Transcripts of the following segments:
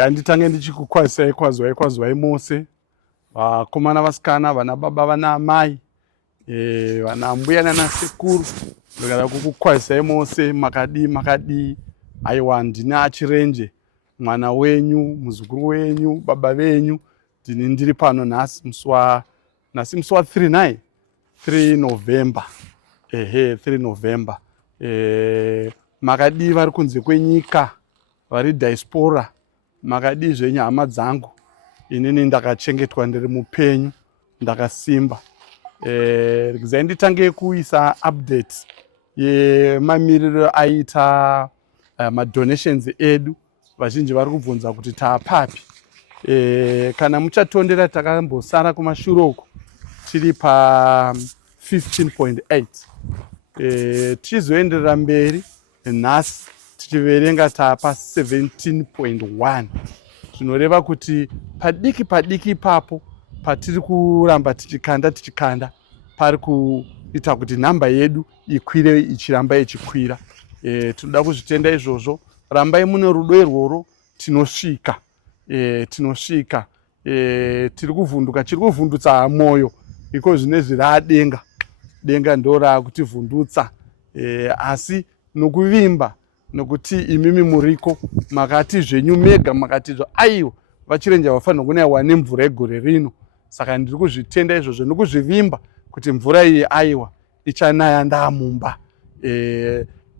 Ganditange ndichikukwazisai kwazwai mose vakomana vasikana vana baba vana amai vana mbuya nana sekuru ndikada kukukwazisai mose makadii aiwa ndini achirenje mwana wenyu muzukuru wenyu baba venyu ndiri pano nhasi musi wa 3 November 3 November makadii vari kunze kwenyika vari diaspora makadii zvenyu hama dzangu inini ndakachengetwa ndiri mupenyu ndakasimba regai nditange kuisa update yemamiriro aita madonations edu vazhinji vari kubvunza kuti taapapi kana muchatondera takambosara kumashure uko tiri pa 15.8 tichizoenderera mberi nhasi tichiverenga taapa 17.1 zvinoreva kuti padiki ipapo patiri kuramba tichikanda pari kuita kuti nhamba yedu ikwire ichiramba ichikwira tinoda kuzvitenda izvozvo rambai mune rudo irworwo tinosvika tiri kuvhundutsa mwoyo iko zvinezvi raadenga ndo raakutivhundutsa asi nokuvimba nokuti imimi muriko makati zvenyu mega makatizvo aiwa vachirenja vafanira kunaiwa nemvura yegore rino saka ndiri kuzvitenda izvozvo nokuzvivimba kuti mvura iyi aiwa ichanaya ndaamumba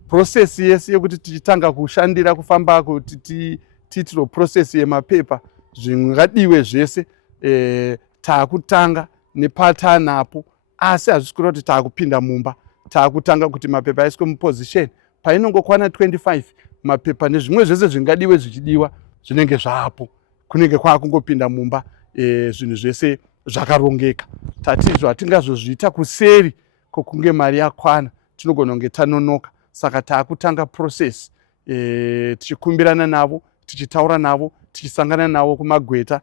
process yese yekuti tichitanga kushandira kufamba kuti tiitiro process yemapepa zvingadiwe zvese taakutanga nepatanapo asi hazvisi kureva kuti taakupinda mumba taakutanga kuti mapepa aiswe muposition painongokwana 25 mapepa nezvimwe zvese zvingadiwe zvichidiwa zvinenge zvaapo kunenge kwaakungopinda mumba zvinhu zvese zvakarongeka tatizvo hatingazozviita kuseri kwokunge mari yakwana tinogona kunge tanonoka saka taakutanga process tichikumbirana navo tichitaura navo tichisangana navo kumagweta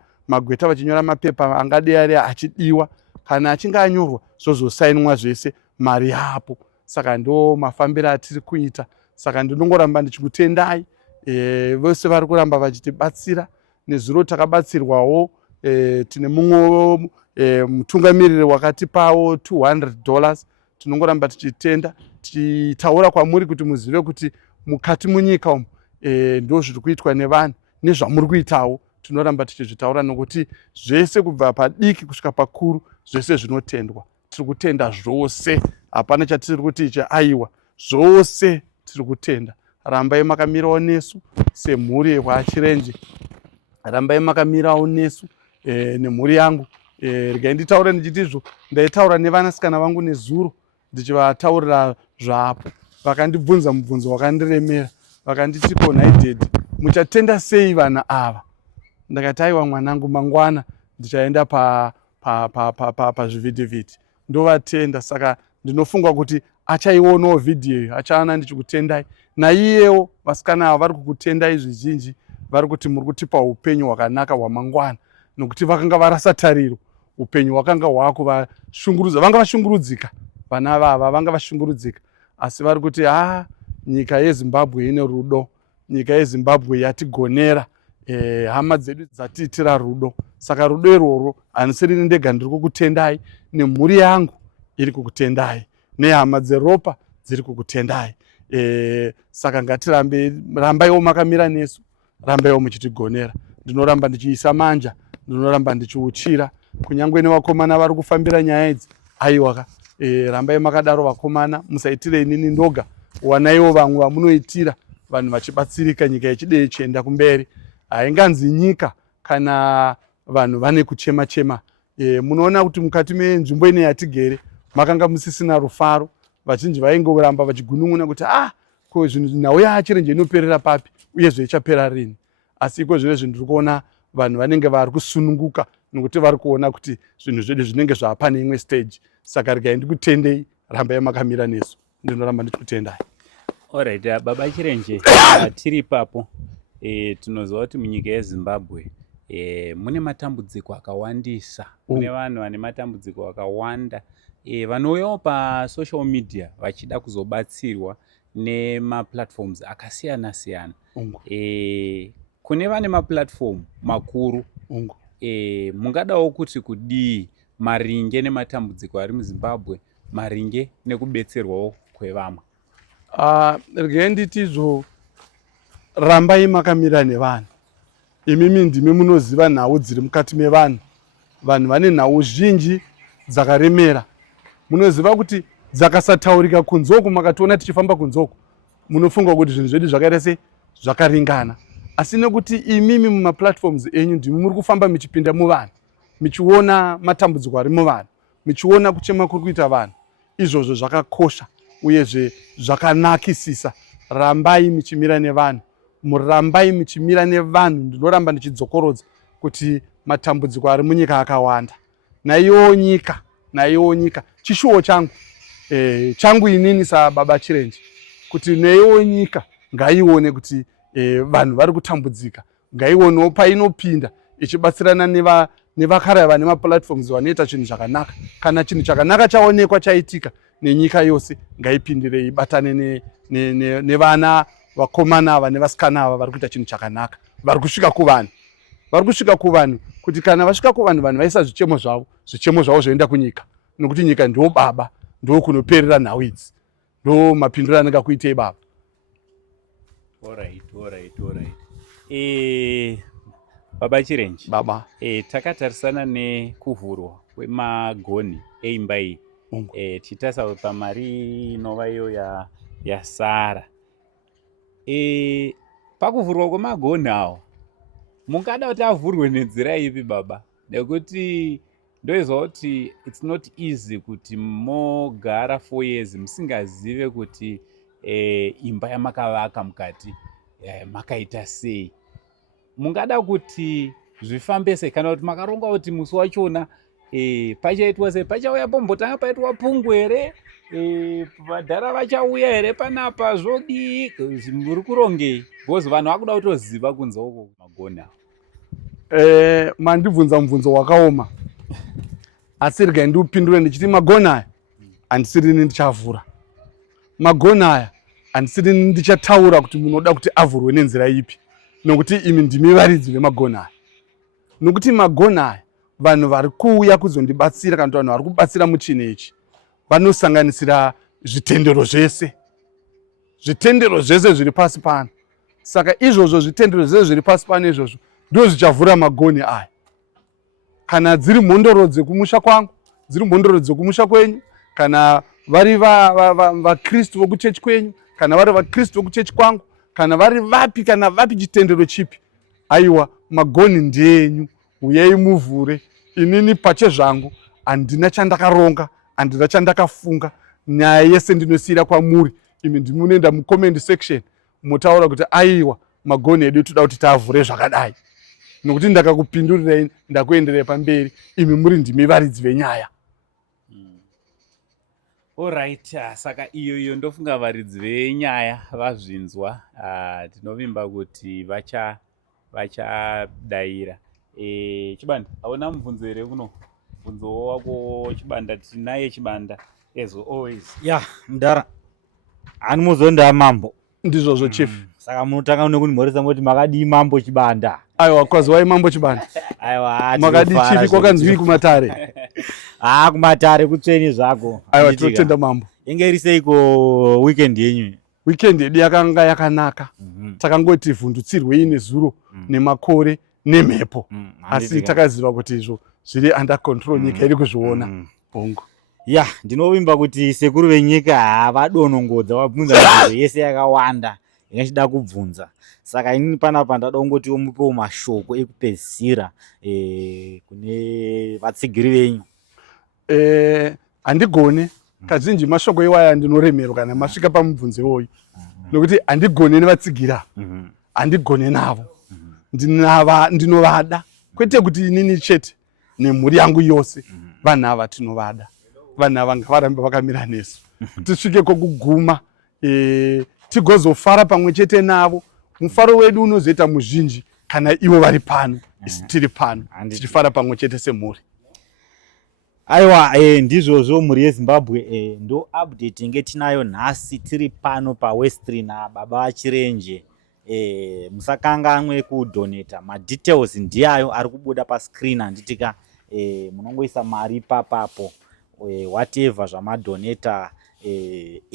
vachinyora mapepa angadi ari achidiwa kana achinge anyorwa zvozosainwa zvese mari yapo saka ndo mafambiro atiri kuita saka ndinongoramba ndichikutendai vose vari kuramba vachitibatsira nezuro takabatsirwawo tine mumwe mutungamiriri wakatipawo $200 tinongoramba tichitenda tichitaura kwamuri kuti muzive kuti mukati munyika umu ndo zviri kuitwa nevanhu nezvamuri kuitawo tinoramba tichizvitaura nokuti zvese kubva padiki kusvika pakuru zvese zvinotendwa tiri kutenda zvose hapana chatiri kuti ichi aiwa zvose tiri kutenda rambai makamirawo nesu semhuri yekwachirenje rambai makamirawo nesu nemhuri yangu regai nditaure ndichitizvo ndaitaura nevanasikana vangu nezuro ndichivataurira zvapo vakandibvunza mubvunzo wakandiremera vakanditi konhaidhedhi muchatenda sei vana ava ndakati aiwa mwanangu mangwana ndichaenda pazvivhidhivhidhi ndovatenda saka ndinofunga kuti achaionawo vhidhiyo iyo achaona ndichikutendai naiyewo vasikana ava vari kukutendai zvizhinji vari kuti muri kutipa upenyu hwakanaka hwamangwana nokuti vakanga varasa tariro upenyu hwakanga hwakuvashungurudza vanga vashungurudzika vana vava vanga vashungurudzika asi vari kuti nyika yezimbabwe ine rudo nyika yezimbabwe yatigonera hama dzedu dzatiitira rudo saka rudo irworwo hanisiri ndega ndiri kukutendai nemhuri yangu iri kukutendai nehama dzeropa dziri kukutendai saka ngatirambaiwo makamira nesu rambaiwo muchitigonera ndinoramba ndichiisa manja ndinoramba ndichiuchira kunyange nevakomana vari kufambira nyaya idzi aiwaka rambai makadaro vakomana musaitirei nini ndoga wanaiwo vamwe vamunoitira vanhu vachibatsirika nyika ichide ichienda kumberi hainganzi nyika kana vanhu vane kuchema munoona kuti mukati menzvimbo ine yatigere makanga musisina rufaro vazhinji vaingoramba vachigunun'una kuti ko zvinhu nhau yachirenje inoperera papi uyezve ichapera rini asi iko zvinezvi ndiri kuona vanhu vanenge vari kusununguka nokuti vari kuona kuti zvinhu zvedu zvinenge zvapane imwe stage saka regai ndikutendei rambai makamira nesu ndinoramba ndichikutendai. Alright, baba Chirenje tiri papo tinoziva kuti munyika yeZimbabwe mune matambudziko akawandisa mune vanhu vane matambudziko akawanda vanouyawo pasocial media vachida kuzobatsirwa nemaplatforms akasiyana siyana kune vane maplatform makuru mungadawo kuti kudii maringe nematambudziko ari muZimbabwe, maringe nekubetserwawo kwevamwe? Regai nditizvo, rambai makamira nevanhu. Imimi ndimi munoziva nhau dziri mukati mevanhu. Vanhu vane nhau zhinji dzakaremera. Munoziva kuti dzakasataurika kunzoku, makationa tichifamba kunzoku, munofunga kuti zvinhu zvedu zvakaita sei zvakaringana. Asi nekuti imimi mumaplatforms enyu ndimi muri kufamba michipinda muvanhu, michiona matambudziko ari muvanhu, michiona kuchema kuri kuita vanhu. Izvozvo zvakakosha uyezve zvakanakisisa. Rambai michimira nevanhu, murambai michimira nevanhu. Ndinoramba ndichidzokorodza kuti matambudziko ari munyika akawanda. Naiyo nyika chishuwo changu inini saBaba Chirenje, kuti neiyo nyika ngaione kuti vanhu vari kutambudzika, ngaionewo painopinda ichibatsirana nevakaraiva nemaplatforms vanoita chinhu zvakanaka. Kana chinhu chakanaka chaonekwa chaitika, nenyika yose ngaipindire ibatane nevana vakomana ava nevasikana ava vari kuita chinhu chakanaka, vari kusvika kuvanhu, kuti kana vasvika kuvanhu, vanhu vaisa zvichemo zvavo zvoenda kunyika, nokuti nyika ndo baba, ndo kunoperera nhau idzi, ndo mapindiro anenge kuitei baba. Alright. Baba Chirenje, baba, takatarisana nekuvhurwa kwemagonhi eimba iyi, tichitarisa pamari inova iyo yasara. Pakuvhurwa kwemagonhi awo, mungada kuti avhurwe nenzira ipi baba? Nekuti ndoizwa kuti it's not easy kuti mogara 4 years musingazive kuti imba yamakavaka mukati makaita sei. Mungada kuti zvifambe sei, kana kuti makaronga kuti musi wachona pachaitwa sei? Pachauya pombotanga paitwa pungu here? Vadhara vachauya here panapa? Zvodii? Muri kurongei? Because vanhu vakuda kutoziva kunze uko magonhi awo. Mandibvunza mubvunzo wakaoma. Asi regai ndiupindure ndichiti magonhi aya handisirini ndichavhura. Magonhi aya handisirini ndichataura kuti munoda kuti avhurwe nenzira ipi, nokuti imi ndimi varidzi vemagonhi aya. Nokuti magonhi aya, vanhu vari kuuya kuzondibatsira, kana kuti vanhu vari kubatsira muchini ichi, vanosanganisira zvitendero zvese zviri pasi pano. Saka izvozvo zvitendero zvese zviri pasi pano izvozvo ndo zvichavhura magonhi aya. Kana dziri mhondoro dzekumusha kwangu, dziri mhondoro dzekumusha kwenyu, kana vari vakristu vokuchechi kwenyu, kana vari vakristu vokuchechi kwangu, kana vari vapi, kana vapi chitendero chipi, aiwa, magonhi ndenyu, uyai muvhure. Inini pachezvangu handina chandakaronga, handina chandakafunga. Nyaya yese ndinosiyira kwamuri. Imi ndimunoenda mucomment section motaura kuti aiwa, magonhi edu toda kuti taavhure zvakadai. Nokuti ndakakupindurirai, ndakuenderai pamberi. Imi muri ndimi varidzi venyaya. Alright, saka iyo ndofunga varidzi venyaya vazvinzwa. Tinovimba kuti vachadaira. Chibanda, hauna mubvunzo here kuno? Mubvunzo wako Chibanda, tinaye Chibanda as always. Mudhara, hani muzonda mambo. Ndizvozvo chief. Saka munotanga nekunimhoresa kuti makadii mambo Chibanda? Aiwa, kwazwai mambo Chibanda. Aiwa, makadii chief kwakanzwi kumatare. Kumatare kutsveni zvako. Aiwa, tinotenda mambo. Inge iri seiko weekend yenyu? Weekend yedu yakanga yakanaka. Takangoti vhundutsirwei nezuro, nemakore, nemhepo. Asi takaziva kuti izvo zviri under control, nyika iri kuzviona. Bongo. Ndinovimba kuti sekuru venyika havadonongodza vabvunza mibvunzo yese yakawanda ingachida kubvunza. Saka inini panapa ndada kungotiwo mupewo mashoko ekupedzisira kune vatsigiri venyu. Handigone, kazhinji mashoko iwaya ndinoremerwa kana masvika pamubvunzo iwoyu. Nokuti handigone nevatsigira, handigone navo. Ndinovada, kwete kuti inini chete, nemhuri yangu yose, vanhu ava tinovada. Vanhu ava ngavarambe vakamira nesu. Tisvike kokuguma, tigozofara pamwe chete navo. Mufaro wedu unozoita muzhinji kana ivo vari pano, isi tiri pano, tichifara pamwe chete semhuri. Aiwa, ndizvozvo mhuri yeZimbabwe ndo update inge tinayo nhasi tiri pano paWestry naBaba Chirenje. musakanganwe kudonata. Madetails ndiyayo ari kubuda pascreen handitika. Munongoisa mari papapo whatever zvamadonata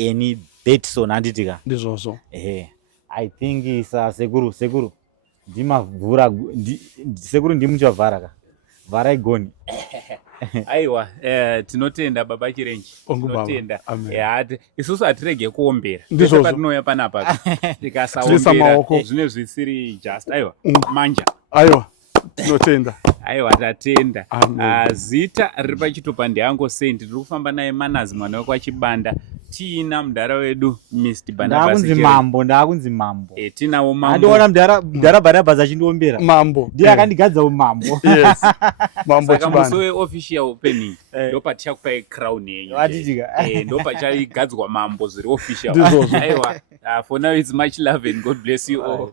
any betson handitika ndizvozvo. I think sekuru ndimavhura sekuru ndimuchavhara ka vharai goni. Aiwa, tinotenda baba Chirenji, tinotenda. Isusu hatirege kuombera. Ndizvozvo. Patinouya panapa tikasaombera zvine zvisiri just. Aiwa, manja. Aiwa, tinotenda. Aiwa, tatenda. Zita riri pachitupa ndeango sendi, tiri kufamba naye Manazi mwana wekwachibanda. Tiina mudhara wedu Mr. Barnabas Chirenji. Ndakunzi mambo. Tinawo mambo. Andiona mudhara Barnabas achindiombera. Mambo. Ndiye akandigadzawo mambo. Yes. Mambo Saka chibanda. musi weofficial opening ndopatichakupai crown yenyu. Ndopachagadzwa mambo zviri official. Ndizvozvo. Aiwa, for now it's much love and God bless you all.